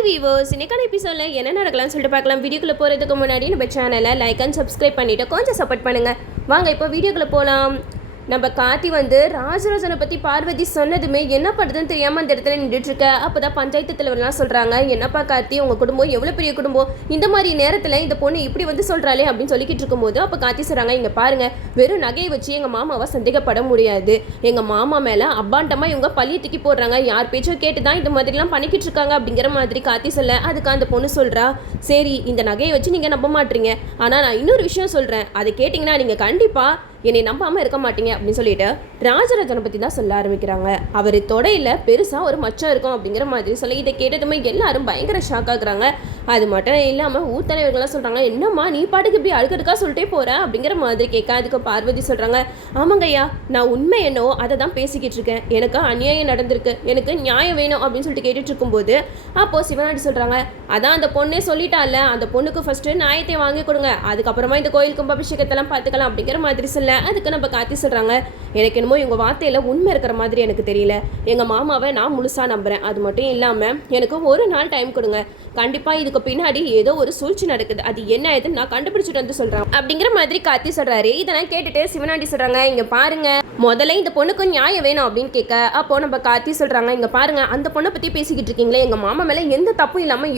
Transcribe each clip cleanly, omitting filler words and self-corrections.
Hi viewers, இன்னைக்கான எபிசோடில் என்ன நடக்கலாம்னு சொல்லிட்டு பார்க்கலாம். வீடியோக்குள்ளே போகிறதுக்கு முன்னாடி நம்ம சேனலை லைக் அண்ட் சப்ஸ்கிரைப் பண்ணிவிட்டு கொஞ்சம் சப்போர்ட் பண்ணுங்கள். வாங்க இப்போ வீடியோக்குள்ளே போகலாம். நம்ம கார்த்தி ராஜராஜனை பற்றி பார்வதி சொன்னதுமே என்ன பண்ணுறதுன்னு தெரியாமல் அந்த இடத்துல நின்றுட்டுருக்க. அப்போ தான் பஞ்சாயத்து தலைவர்லாம் சொல்கிறாங்க, என்னப்பா கார்த்தி, உங்கள் குடும்பம் எவ்வளோ பெரிய குடும்பம், இந்த மாதிரி நேரத்தில் இந்த பொண்ணு இப்படி சொல்கிறாளே அப்படின்னு சொல்லிக்கிட்டு இருக்கும்போது அப்போ கார்த்தி சொல்கிறாங்க, இங்கே பாருங்கள், வெறும் நகையை வச்சு எங்கள் மாமாவை சந்தேகப்பட முடியாது. எங்கள் மாமா மேலே அப்பாண்டமாக இவங்க பழியை தூக்கி போடுறாங்க, யார் பேச்சும் கேட்டு தான் இந்த மாதிரிலாம் பண்ணிக்கிட்டு இருக்காங்க அப்படிங்கிற மாதிரி கார்த்தி சொல்ல, அதுக்கு அந்த பொண்ணு சொல்கிறா, சரி இந்த நகையை வச்சு நீங்கள் நம்ப மாட்டீங்க, ஆனால் நான் இன்னொரு விஷயம் சொல்கிறேன், அதை கேட்டிங்கன்னா நீங்கள் கண்டிப்பாக என்னை நம்பாமல் இருக்க மாட்டீங்க அப்படின்னு சொல்லிட்டு ராஜராஜனை பற்றி தான் சொல்ல ஆரம்பிக்கிறாங்க. அவர் தொடையில் பெருசாக ஒரு மச்சம் இருக்கும் அப்படிங்கிற மாதிரி சொல்லி இதை கேட்டதுமே எல்லாரும் பயங்கர ஷாக் ஆகுறாங்க. அது மட்டும் இல்லாமல் ஊர் தலைவர்கள்லாம் சொல்கிறாங்க, என்னம்மா நீ பாட்டுக்கு இப்படி அடுக்கடுக்கா சொல்லிட்டே போகிற அப்படிங்கிற மாதிரி கேட்க. அதுக்கு பார்வதி சொல்கிறாங்க, ஆமாங்கய்யா, நான் உண்மை என்னவோ அதை தான் பேசிக்கிட்டு இருக்கேன், எனக்கு அநியாயம் நடந்திருக்கு, எனக்கு நியாயம் வேணும் அப்படின்னு சொல்லிட்டு கேட்டுட்டு இருக்கும்போது அப்போது சிவனாடி சொல்கிறாங்க, அதான் அந்த பொண்ணே சொல்லிட்டால, அந்த பொண்ணுக்கு ஃபஸ்ட்டு நியாயத்தை வாங்கி கொடுங்க, அதுக்கப்புறமா இந்த கோயில் கும்பாபிஷேகத்தெல்லாம் பார்த்துக்கலாம் அப்படிங்கிற மாதிரி சொல்ல. அதுக்கு நம்ம கார்த்தி சொல்கிறாங்க, எனக்கு என்னமோ இவங்க வார்த்தையில் உண்மை இருக்கிற மாதிரி எனக்கு தெரியல, எங்கள் மாமாவை நான் முழுசாக நம்புகிறேன், அது மட்டும் இல்லாமல் எனக்கு ஒரு நாள் டைம் கொடுங்க, கண்டிப்பாக இதுக்கு பின்னாடி ஏதோ ஒரு சூழ்ச்சி நடக்குது, அது என்ன ஏதுன்னு நான் கண்டுபிடிச்சிட்டு வந்து சொல்கிறேன் அப்படிங்கிற மாதிரி கார்த்தி சொல்கிறாரு. இதெல்லாம் கேட்டுட்டு சிவனாண்டி சொல்கிறாங்க, இங்கே பாருங்க, முதல்ல இந்த பொண்ணுக்கு நியாயம் வேணும் அப்படின்னு கேட்க. அப்போது நம்ம கார்த்தி சொல்கிறாங்க, இங்கே பாருங்க, அந்த பொண்ணை பற்றி பேசிக்கிட்டு இருக்கீங்களே, எங்கள் மாமா மேலே எந்த தப்பும் இல்லாமல்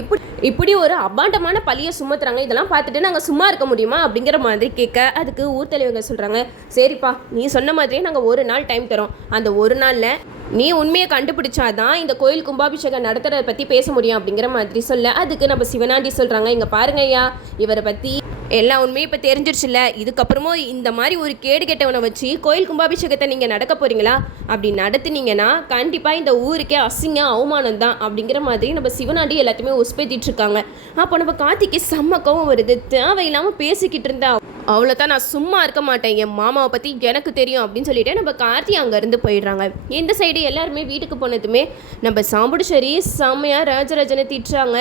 இப்படி ஒரு அபாண்டமான பழியை சுமத்துறாங்க, இதெல்லாம் பார்த்துட்டு நாங்கள் சும்மா இருக்க முடியுமா அப்படிங்கிற மாதிரி கேட்க. அதுக்கு ஊர் தலைவர்கள் சொல்கிறாங்க, சரிப்பா, நீ சொன்ன மாதிரியே நாங்கள் ஒரு நாள் டைம் தரோம், அந்த ஒரு நாளில் நீ உண்மையை கண்டுபிடிச்சாதான் இந்த கோயில் கும்பாபிஷேகம் நடத்துறதை பற்றி பேச முடியும் அப்படிங்கிற மாதிரி சொல்ல. அதுக்கு நம்ம சிவனாண்டி சொல்கிறாங்க, இங்கே பாருங்க ஐயா, இவரை பற்றி எல்லா உண்மையும் இப்போ தெரிஞ்சிருச்சுல்ல, இதுக்கப்புறமும் இந்த மாதிரி ஒரு கேடு கெட்டவனை வச்சு கோயில் கும்பாபிஷேகத்தை நீங்கள் நடக்க போகிறீங்களா, அப்படி நடத்துனீங்கன்னா கண்டிப்பாக இந்த ஊருக்கே அசிங்க அவமானம் தான் அப்படிங்கிற மாதிரி நம்ம சிவனாண்டி எல்லாத்தையுமே உஸ்பேத்திட்டு இருக்காங்க. அப்போ நம்ம கார்த்திக்கு செம்மக்கவும் வருது, தேவையில்லாமல் பேசிக்கிட்டு இருந்தா அவ்வளோதான், நான் சும்மா இருக்க மாட்டேன், என் மாமாவை பற்றி எனக்கு தெரியும் அப்படின்னு சொல்லிட்டு நம்ம கார்த்தி அங்கேருந்து போயிடுறாங்க. இந்த சைடு எல்லாருமே வீட்டுக்கு போனதுமே நம்ம சாம்புடுச்சேரி செம்மையாக ராஜராஜனை திட்டுறாங்க,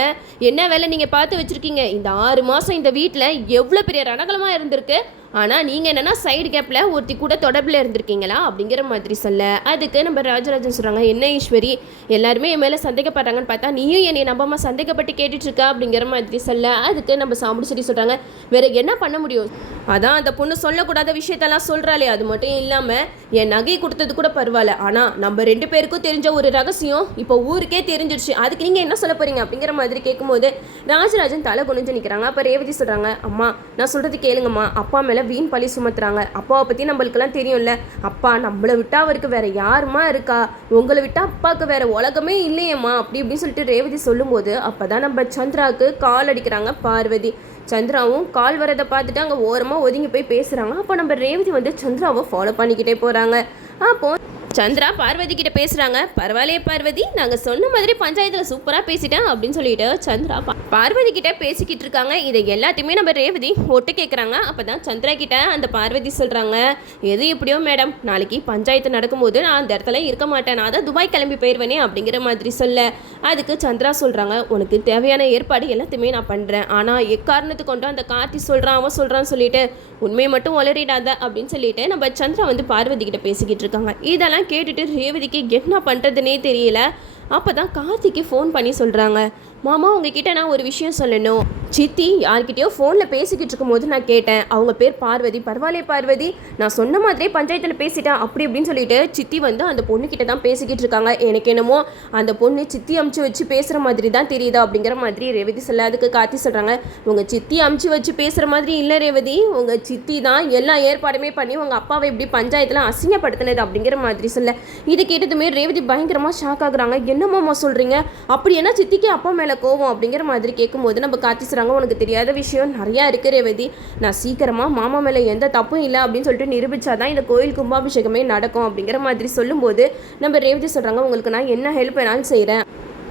என்ன வேலை நீங்கள் பார்த்து வச்சுருக்கீங்க, இந்த 6 மாதம் இந்த வீட்டில் எவ்வளோ பெரிய ரணகலமாக இருந்திருக்கு, ஆனால் நீங்கள் என்னென்னா சைடு கேப்பில் ஒருத்தி கூட தொடர்பில் இருந்திருக்கீங்களா அப்படிங்கிற மாதிரி சொல்ல. அதுக்கு நம்ம ராஜராஜன் சொல்கிறாங்க, என்ன ஈஸ்வரி, எல்லாருமே என் மேலே சந்தேகப்படுறாங்கன்னு பார்த்தா நீயும் என்னை நம்பாமல் சந்தேகப்பட்டு கேட்டுட்ருக்கா அப்படிங்கிற மாதிரி சொல்ல. அதுக்கு நம்ம சாம்பிடுச்சேரி சொல்கிறாங்க, வேறு என்ன பண்ண முடியும், அதான் அந்த பொண்ணு சொல்லக்கூடாத விஷயத்தெல்லாம் சொல்கிறாளே, அது மட்டும் இல்லாமல் என் நகை கொடுத்தது கூட பரவாயில்ல, ஆனால் நம்ம 2 பேருக்கும் தெரிஞ்ச ஒரு ரகசியம் இப்போ ஊருக்கே தெரிஞ்சிடுச்சு, அதுக்கு நீங்கள் என்ன சொல்ல போகிறீங்க அப்படிங்கிற மாதிரி கேட்கும்போது ராஜராஜன் தலை குனிஞ்சு நிற்கிறாங்க. அப்போ ரேவதி சொல்கிறாங்க, அம்மா நான் சொல்கிறது கேளுங்கம்மா, அப்பா மேலே வீண் பழி சுமத்துறாங்க, அப்பாவை பற்றி நம்மளுக்கெல்லாம் தெரியும்ல, அப்பா நம்மளை விட்டால் அவருக்கு வேற யாருமா இருக்கா, உங்களை விட்டால் அப்பாவுக்கு வேற உலகமே இல்லையம்மா அப்படி இப்படின்னு சொல்லிட்டு ரேவதி சொல்லும்போது அப்போ தான் நம்ம சந்திராவுக்கு கால் அடிக்கிறாங்க பார்வதி. சந்திராவும் கால் வரதை பார்த்துட்டு அங்கே ஓரமாக ஒதுங்கி போய் பேசுகிறாங்க. அப்போ நம்ம ரேவதி சந்திராவை ஃபாலோ பண்ணிக்கிட்டே போகிறாங்க. அப்போது சந்திரா பார்வதி கிட்ட பேசுகிறாங்க, பரவாயில்லையே பார்வதி, நாங்கள் சொன்ன மாதிரி பஞ்சாயத்தில் சூப்பராக பேசிட்டேன் அப்படின்னு சொல்லிட்டு சந்திரா பார்வதி கிட்ட பேசிக்கிட்டு இருக்காங்க. இதை எல்லாத்தையுமே நம்ம ரேவதி ஒட்டு கேட்குறாங்க. அப்போ தான் சந்திரா கிட்ட அந்த பார்வதி சொல்கிறாங்க, எது எப்படியோ மேடம், நாளைக்கு பஞ்சாயத்து நடக்கும்போது நான் அந்த இடத்துல இருக்க மாட்டேன், நான் தான் துபாய் கிளம்பி போயிடுவேனே அப்படிங்கிற மாதிரி சொல்ல. அதுக்கு சந்திரா சொல்கிறாங்க, உனக்கு தேவையான ஏற்பாடு எல்லாத்தையுமே நான் பண்ணுறேன், ஆனால் எக்காரணத்து கொண்டு அந்த கார்த்தி சொல்கிறான் அவன் சொல்கிறான்னு சொல்லிட்டு உண்மையை மட்டும் ஒளரிடாத அப்படின்னு சொல்லிட்டு நம்ம சந்திரா பார்வதி கிட்ட பேசிக்கிட்டு இருக்காங்க. இதெல்லாம் கேட்டுட்டு ரேவதிக்கு என்ன பண்ணுறதுனே தெரியல. அப்போ தான் கார்த்திக்கு ஃபோன் பண்ணி சொல்கிறாங்க, மாமா உங்ககிட்ட நான் ஒரு விஷயம் சொல்லணும், சித்தி யார்கிட்டயோ ஃபோனில் பேசிக்கிட்டு இருக்கும்போது நான் கேட்டேன், அவங்க பேர் பார்வதி, பரவாயில்லையே பார்வதி, நான் சொன்ன மாதிரியே பஞ்சாயத்தில் பேசிட்டேன் அப்படி இப்படின்னு சொல்லிட்டு சித்தி அந்த பொண்ணுக்கிட்ட தான் பேசிக்கிட்டு இருக்காங்க, எனக்கு என்னமோ அந்த பொண்ணு சித்தி அமுச்சு வச்சு பேசுகிற மாதிரி தான் தெரியுதா அப்படிங்கிற மாதிரி ரேவதி சொல்ல. அதுக்கு கார்த்தி சொல்கிறாங்க, உங்கள் சித்தி அமுச்சு வச்சு பேசுகிற மாதிரி இல்லை ரேவதி, உங்கள் சித்தி தான் எல்லா ஏற்பாடுமே பண்ணி உங்கள் அப்பாவை இப்படி பஞ்சாயத்தில் அசிங்கப்படுத்தினது அப்படிங்கிற மாதிரி சொல்ல. இது கேட்டதுமே ரேவதி பயங்கரமாக ஷாக் ஆகுறாங்க, என்னம்மா சொல்கிறீங்க, அப்படி என்ன சித்திக்கு அப்பா மேலே கோவம் அப்படிங்கிற மாதிரி கேட்கும்போது நம்ம கார்த்தி சொல்கிறாங்க, உனக்கு தெரியாத விஷயம் நிறையா இருக்குது ரேவதி, நான் சீக்கிரமாக மாமா மேலே எந்த தப்பும் இல்லை அப்படின்னு சொல்லிட்டு நிரூபித்தாதான் இந்த கோயில் கும்பாபிஷேகமே நடக்கும் அப்படிங்கிற மாதிரி சொல்லும்போது நம்ம ரேவதி சொல்கிறாங்க, உங்களுக்கு நான் என்ன ஹெல்ப் வேணாலும் செய்கிறேன்,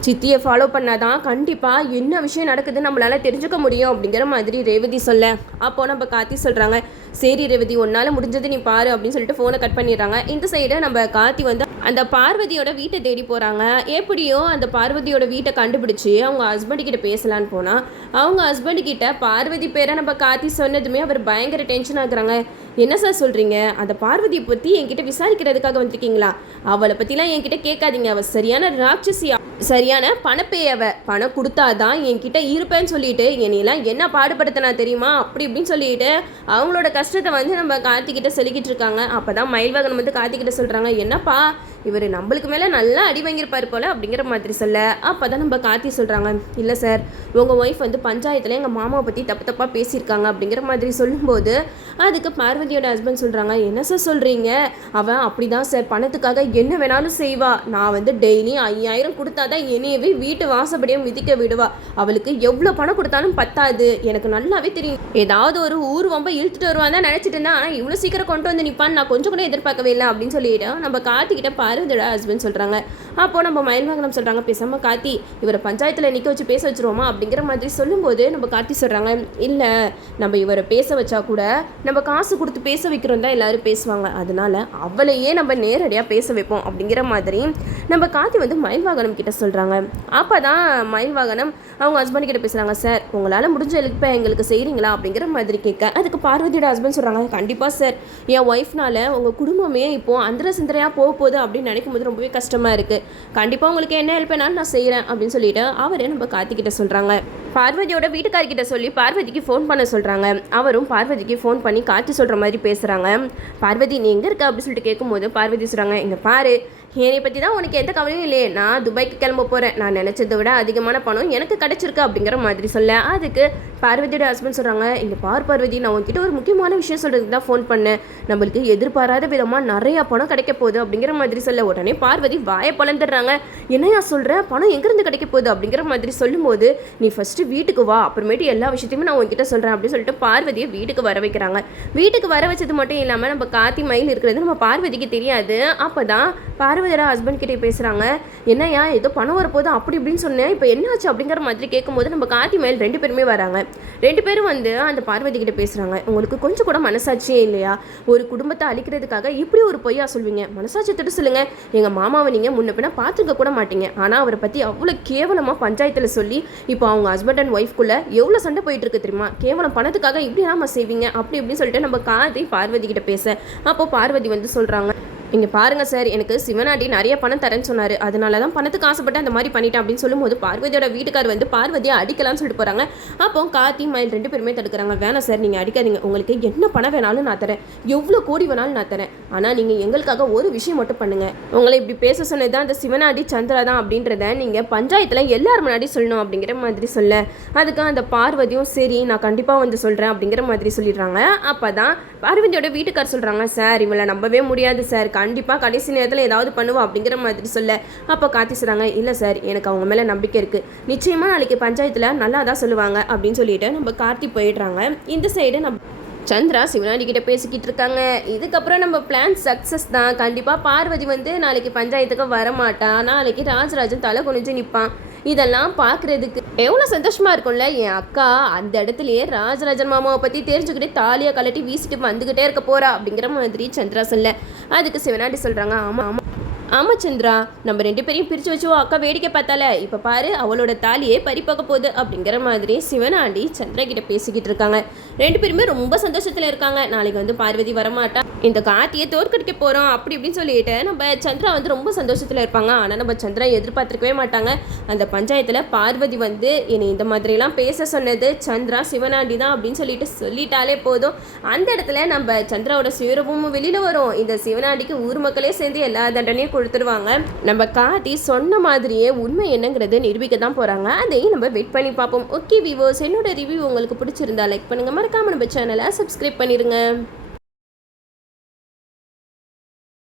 சித்தியை ஃபாலோ பண்ணாதான் கண்டிப்பாக என்ன விஷயம் நடக்குதுன்னு நம்மளால் தெரிஞ்சுக்க முடியும் அப்படிங்கிற மாதிரி ரேவதி சொல்ல. அப்போது நம்ம கார்த்தி சொல்கிறாங்க, சரி ரேவதி, உன்னால் முடிஞ்சது நீ பாரு அப்படின்னு சொல்லிட்டு ஃபோனை கட் பண்ணிடுறாங்க. இந்த சைடு நம்ம கார்த்தி அந்த பார்வதியோட வீட்டை தேடி போகிறாங்க. எப்படியோ அந்த பார்வதியோட வீட்டை கண்டுபிடிச்சி அவங்க ஹஸ்பண்ட் கிட்ட பேசலான்னு போனால் அவங்க ஹஸ்பண்ட் கிட்ட பார்வதி பேரை நம்ம கார்த்தி சொன்னதுமே அவர் பயங்கர டென்ஷன் ஆகுறாங்க. என்ன சார் சொல்கிறீங்க? அந்த பார்வதியை பற்றி என்கிட்ட விசாரிக்கிறதுக்காக வந்திருக்கீங்களா? அவளை பற்றிலாம் என்கிட்ட கேட்காதீங்க. அவள் சரியான ராட்சசியா, சரியான பணப்பேயவ. பணம் கொடுத்தாதான் என்கிட்ட இருப்பேன்னு சொல்லிட்டு என்னையெல்லாம் என்ன பாடுபடுத்தினா தெரியுமா? அப்படி இப்படின்னு சொல்லிட்டு அவங்களோட கஷ்டத்தை வந்து நம்ம கார்த்திகிட்ட சொல்லிக்கிட்டு இருக்காங்க. அப்போ தான் மயில்வாகனம் வந்து கார்த்திகிட்ட சொல்கிறாங்க, என்னப்பா இவர் நம்மளுக்கு மேலே நல்லா அடி வாங்கியிருப்பார் போல் அப்படிங்கிற மாதிரி சொல்ல. அப்போ தான் நம்ம கார்த்தி சொல்கிறாங்க, இல்லை சார், உங்கள் ஒய்ஃப் வந்து பஞ்சாயத்தில் எங்கள் மாமாவை பற்றி தப்பாக பேசியிருக்காங்க அப்படிங்கிற மாதிரி சொல்லும்போது அதுக்கு பார்வதியோட ஹஸ்பண்ட் சொல்கிறாங்க, என்ன சார் சொல்கிறீங்க? அவன் அப்படி தான் சார், பணத்துக்காக என்ன வேணாலும் செய்வா. நான் வந்து டெய்லி 5000 கொடுத்தா தான் என்னையவே வீட்டு வாசப்படியே மிதிக்க விடுவா. அவளுக்கு எவ்வளோ பணம் கொடுத்தாலும் பத்தாது, எனக்கு நல்லாவே தெரியும். ஏதாவது ஒரு ஊர் வம்ப இழுத்துட்டு வருவான் தான் நினச்சிட்டு இருந்தேன். ஆனால் இவ்வளோ சீக்கிரம் கொண்டு வந்து நிற்பான்னு நான் கொஞ்சம் கூட எதிர்பார்க்கவே இல்லை அப்படின்னு சொல்லிட்டு நம்ம கார்த்திகிட்ட பார்வதியோட ஹஸ்பண்ட் சொல்கிறாங்க. அப்போது நம்ம மயில்வாகனம் சொல்கிறாங்க, பேசாமல் கார்த்தி இவரை பஞ்சாயத்தில் நிற்க வச்சு பேச வச்சுருவோமா அப்படிங்கிற மாதிரி சொல்லும்போது நம்ம கார்த்தி சொல்கிறாங்க, இல்லை நம்ம இவரை பேச வச்சா கூட நம்ம காசு கொடுத்து பேச வைக்கிறோம் தான் எல்லோரும் பேசுவாங்க, அதனால அவளையே நம்ம நேரடியாக பேச வைப்போம் அப்படிங்கிற மாதிரி நம்ம கார்த்தி வந்து மயில்வாகனம் கிட்ட சொல்கிறாங்க. அப்போ தான் மயில்வாகனம் அவங்க ஹஸ்பண்ட் கிட்ட பேசுகிறாங்க, சார் உங்களால் முடிஞ்ச இப்போ எங்களுக்கு செய்கிறீங்களா அப்படிங்கிற மாதிரி கேட்க. அதுக்கு பார்வதியோட ஹஸ்பண்ட் சொல்கிறாங்க, கண்டிப்பாக சார், என் ஒய்ஃப்னால உங்கள் குடும்பமே இப்போது அந்தர சிந்தரையாக போக போகுது அப்படின்னு நினைக்கும் போது ரொம்பவே கஷ்டமாக இருக்குது. கண்டிப்பாக உங்களுக்கு என்ன ஹெல்ப் வேணாலும் நான் செய்கிறேன் அப்படின்னு சொல்லிட்டு அவரே நம்ம கார்த்திகிட்ட சொல்கிறாங்க. பார்வதியோட வீட்டுக்காரிக்கிட்ட சொல்லி பார்வதிக்கு ஃபோன் பண்ண சொல்கிறாங்க. அவரும் பார்வதிக்கு ஃபோன் பண்ணி கார்த்தி சொல்கிற மாதிரி பேசுகிறாங்க. பார்வதி நீ எங்கே இருக்க அப்படின்னு சொல்லிட்டு கேட்கும்போது பார்வதி சொல்கிறாங்க, இங்கே பாரு, என்னை பற்றி தான் உனக்கு எந்த கவலையும் இல்லையே, நான் துபாய்க்கு கிளம்ப போகிறேன், நான் நினச்சதை விட அதிகமான பணம் எனக்கு கிடச்சிருக்கு அப்படிங்கிற மாதிரி சொல்ல. அதுக்கு பார்வதியோட ஹஸ்பண்ட் சொல்கிறாங்க, இங்கே பார்வதி, நான் உங்ககிட்ட ஒரு முக்கியமான விஷயம் சொல்கிறதுக்கு தான் ஃபோன் பண்ணேன். நம்மளுக்கு எதிர்பாராத விதமாக நிறையா பணம் கிடைக்க போகுது அப்படிங்கிற மாதிரி சொல்ல. உடனே பார்வதி வாயை பழந்துடுறாங்க, என்னையா சொல்கிற, பணம் எங்கேருந்து கிடைக்க போகுது அப்படிங்கிற மாதிரி சொல்லும்போது, நீ ஃபஸ்ட்டு வீட்டுக்கு வா, அப்புறமேட்டு எல்லா விஷயத்தையுமே நான் உங்ககிட்ட சொல்கிறேன் அப்படின்னு சொல்லிட்டு பார்வதியை வீட்டுக்கு வர வைக்கிறாங்க. வீட்டுக்கு வர வச்சது மட்டும் இல்லாமல் நம்ம கார்த்தி மயில் இருக்கிறது நம்ம பார்வதிக்கு தெரியாது. அப்போ தான் பார்வதியோட ஹஸ்பண்ட் கிட்டே பேசுகிறாங்க, என்னையா ஏதோ பணம் வரப்போது அப்படி இப்படின்னு சொன்னேன், இப்போ என்ன ஆச்சு அப்படிங்கிற மாதிரி கேட்கும்போது நம்ம கார்த்தி மயில் 2 பேருமே வராங்க. 2 பேரும் வந்து அந்த பார்வதி கிட்ட பேசுகிறாங்க, உங்களுக்கு கொஞ்சம் கூட மனசாட்சியே இல்லையா? ஒரு குடும்பத்தை அழிக்கிறதுக்காக இப்படி ஒரு பொய்யா சொல்வீங்க? மனசாட்சி திட்டு சொல்லுங்கள். எங்கள் மாமாவை நீங்கள் முன்ன பின்ன பார்த்துருக்க கூட மாட்டீங்க, ஆனால் அவரை பற்றி அவ்வளோ கேவலமாக பஞ்சாயத்தில் சொல்லி இப்போ அவங்க ஹஸ்பண்ட் அண்ட் ஒய்ஃப்குள்ளே எவ்வளோ சண்டை போயிட்டு இருக்கு தெரியுமா? கேவலம் பணத்துக்காக இப்படி நாம செய்வீங்க அப்படி இப்படின்னு சொல்லிட்டு நம்ம கார்த்தி பார்வதி கிட்ட பேச. அப்போ பார்வதி வந்து சொல்கிறாங்க, இங்கே பாருங்கள் சார், எனக்கு சிவனாண்டி நிறைய பணம் தரேன்னு சொன்னார், அதனால தான் பணத்துக்கு ஆசைப்பட்டு அந்த மாதிரி பண்ணிட்டேன் அப்படின்னு சொல்லும்போது பார்வதியோட வீட்டுக்கார் வந்து பார்வதியை அடிக்கலாம்னு சொல்லிட்டு போகிறாங்க. அப்போ கார்த்தி மயில் 2 பேருமே தடுக்கிறாங்க, வேணாம் சார் நீங்கள் அடிக்காதீங்க, உங்களுக்கு என்ன பணம் வேணாலும் நான் தரேன், எவ்வளோ கோடி வேணாலும் நான் தரேன், ஆனால் நீங்கள் எங்களுக்காக ஒரு விஷயம் மட்டும் பண்ணுங்கள். உங்களை இப்படி பேச சொன்னது தான் அந்த சிவனாண்டி சந்திரா தான் அப்படின்றத நீங்கள் பஞ்சாயத்தில் எல்லாரும் முன்னாடி சொல்லணும் அப்படிங்கிற மாதிரி சொல்ல. அதுக்கு அந்த பார்வதியும் சரி நான் கண்டிப்பாக வந்து சொல்கிறேன் அப்படிங்கிற மாதிரி சொல்லிடுறாங்க. அப்போ தான் பார்வதியோட வீட்டுக்கார் சொல்கிறாங்க, சார் இவளை நம்பவே முடியாது சார், கண்டிப்பாக கடைசி நேரத்தில் ஏதாவது பண்ணுவோம் அப்படிங்கிற மாதிரி சொல்ல. அப்போ கார்த்தி சொல்கிறாங்க, இல்லை சார் எனக்கு அவங்க மேலே நம்பிக்கை இருக்குது, நிச்சயமாக நாளைக்கு பஞ்சாயத்தில் நல்லா தான் சொல்லுவாங்க அப்படின்னு சொல்லிட்டு நம்ம கார்த்தி போயிடுறாங்க. இந்த சைடு நம்ம சந்திரா சிவனாண்டி கிட்ட பேசிக்கிட்டு இருக்காங்க. இதுக்கப்புறம் நம்ம பிளான் சக்ஸஸ் தான். கண்டிப்பாக பார்வதி வந்து நாளைக்கு பஞ்சாயத்துக்கு வரமாட்டா, நாளைக்கு ராஜராஜன் தலை குனிஞ்சு நிற்பான். இதெல்லாம் பார்க்குறதுக்கு எவ்வளோ சந்தோஷமாக இருக்கும்ல. என் அக்கா அந்த இடத்துலையே ராஜராஜன் மாமாவை பற்றி தெரிஞ்சுக்கிட்டு தாலியை கலட்டி வீசிட்டு வந்துக்கிட்டே இருக்க போகிறா அப்படிங்கிற மாதிரி சந்திரா சொல்ல. அதுக்கு சிவனாண்டி சொல்கிறாங்க, ஆமாம் ஆமாம் சந்திரா, நம்ம 2 பேரையும் பிரித்து வச்சோ அக்கா வேடிக்கை பார்த்தால, இப்போ பாரு அவளோட தாலியே பறிப்பாக்க போகுது அப்படிங்கிற மாதிரி சிவனாண்டி சந்திரா கிட்ட பேசிக்கிட்டு இருக்காங்க. 2 பேருமே ரொம்ப சந்தோஷத்தில் இருக்காங்க. நாளைக்கு வந்து பார்வதி வரமாட்டா, இந்த கார்த்தியை தோற்கடிக்க போகிறோம் அப்படி இப்படின்னு சொல்லிட்டு நம்ம சந்திரா வந்து ரொம்ப சந்தோஷத்தில் இருப்பாங்க. ஆனால் நம்ம சந்திரா எதிர்பார்த்துருக்கவே மாட்டாங்க. அந்த பஞ்சாயத்தில் பார்வதி வந்து என்னை இந்த மாதிரிலாம் பேச சொன்னது சந்திரா சிவனாண்டி தான் அப்படின்னு சொல்லிட்டாலே போதும், அந்த இடத்துல நம்ம சந்திராவோட சுயரூபமும் வெளியில் வரும். இந்த சிவனாண்டிக்கு ஊர் மக்களே சேர்ந்து எல்லா தண்டனையும் கொடுத்துருவாங்க. நம்ம கார்த்தி சொன்ன மாதிரியே உண்மை என்னங்கிறது நிரூபிக்க தான் போகிறாங்க. அதையும் நம்ம வெயிட் பண்ணி பார்ப்போம். ஓகே வியூவர்ஸ், என்னோட ரிவ்யூ உங்களுக்கு பிடிச்சிருந்தா லைக் பண்ணுங்கள், மறக்காம நம்ம சேனலை சப்ஸ்கிரைப் பண்ணிடுங்க.